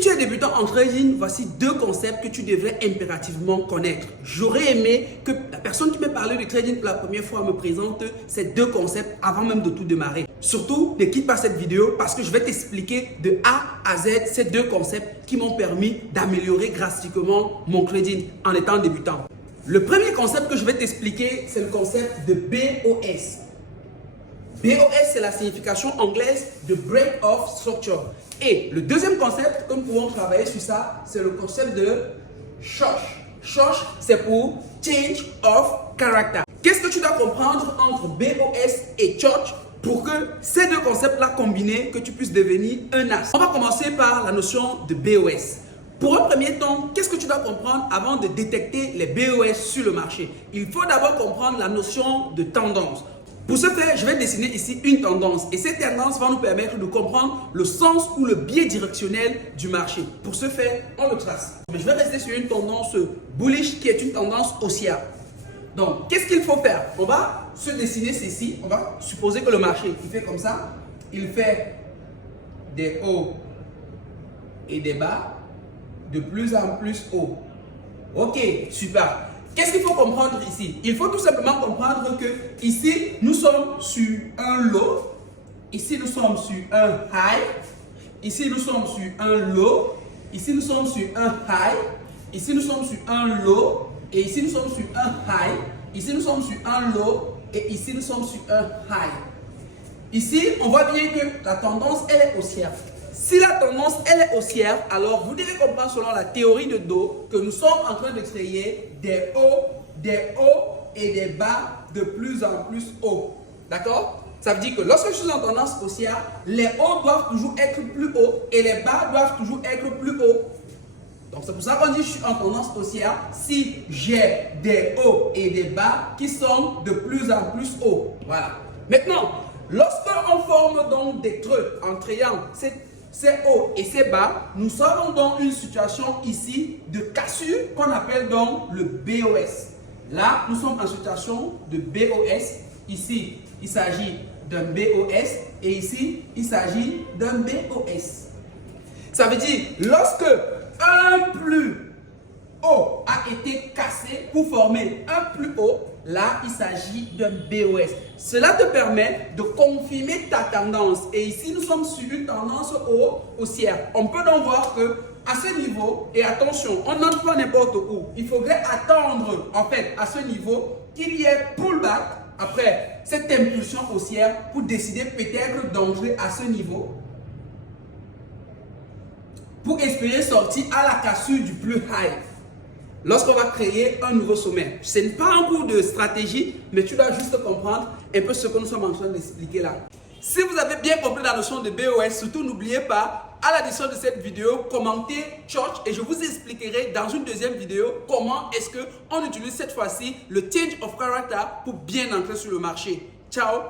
Si tu es débutant en trading, voici deux concepts que tu devrais impérativement connaître. J'aurais aimé que la personne qui m'a parlé de trading pour la première fois me présente ces deux concepts avant même de tout démarrer. Surtout, ne quitte pas cette vidéo parce que je vais t'expliquer de A à Z ces deux concepts qui m'ont permis d'améliorer drastiquement mon trading en étant débutant. Le premier concept que je vais t'expliquer, c'est le concept de BOS. BOS, c'est la signification anglaise de Break of Structure. Et le deuxième concept que nous pouvons travailler sur ça, c'est le concept de SHOSH. SHOSH, c'est pour Change of Character. Qu'est-ce que tu dois comprendre entre BOS et SHOSH pour que ces deux concepts-là combinés, que tu puisses devenir un as? On va commencer par la notion de BOS. Pour un premier temps, qu'est-ce que tu dois comprendre avant de détecter les BOS sur le marché? Il faut d'abord comprendre la notion de tendance. Pour ce faire, je vais dessiner ici une tendance et cette tendance va nous permettre de comprendre le sens ou le biais directionnel du marché. Pour ce faire, on le trace. Mais je vais rester sur une tendance bullish qui est une tendance haussière. Donc, qu'est-ce qu'il faut faire? On va se dessiner ceci. On va supposer que le marché, il fait comme ça. Il fait des hauts et des bas de plus en plus haut. Ok, super. Qu'est-ce qu'il faut comprendre ici? Il faut tout simplement comprendre que ici, nous sommes sur un low. Ici, nous sommes sur un high. Ici, nous sommes sur un low. Ici, nous sommes sur un high. Ici, nous sommes sur un low. Et ici, nous sommes sur un high. Ici, nous sommes sur un low. Et ici, nous sommes sur un high. Ici, on voit bien que la tendance, elle est haussière. Si la tendance elle est haussière, alors vous devez comprendre selon la théorie de Dow que nous sommes en train de créer des hauts et des bas de plus en plus hauts. D'accord? Ça veut dire que lorsque je suis en tendance haussière, les hauts doivent toujours être plus hauts et les bas doivent toujours être plus hauts. Donc c'est pour ça qu'on dit que je suis en tendance haussière si j'ai des hauts et des bas qui sont de plus en plus hauts. Voilà. Maintenant, lorsqu'on forme donc des creux en triangle, ces hauts et ces bas, nous sommes dans une situation ici de cassure qu'on appelle donc le BOS. Là, nous sommes en situation de BOS. Ici, il s'agit d'un BOS et ici, il s'agit d'un BOS. Ça veut dire, lorsque un plus haut a été cassé pour former un plus haut, là, il s'agit d'un BOS. Cela te permet de confirmer ta tendance. Et ici, nous sommes sur une tendance haussière. On peut donc voir que à ce niveau, et attention, on n'entre pas n'importe où. Il faudrait attendre, en fait, à ce niveau, qu'il y ait pullback après cette impulsion haussière pour décider peut-être d'entrer à ce niveau pour espérer sortir à la cassure du plus high. Lorsqu'on va créer un nouveau sommet, ce n'est pas un cours de stratégie, mais tu dois juste comprendre un peu ce que nous sommes en train d'expliquer là. Si vous avez bien compris la notion de BOS, surtout n'oubliez pas, à la description de cette vidéo, commentez SHOSH et je vous expliquerai dans une deuxième vidéo comment est-ce qu'on utilise cette fois-ci le Change of Character pour bien entrer sur le marché. Ciao!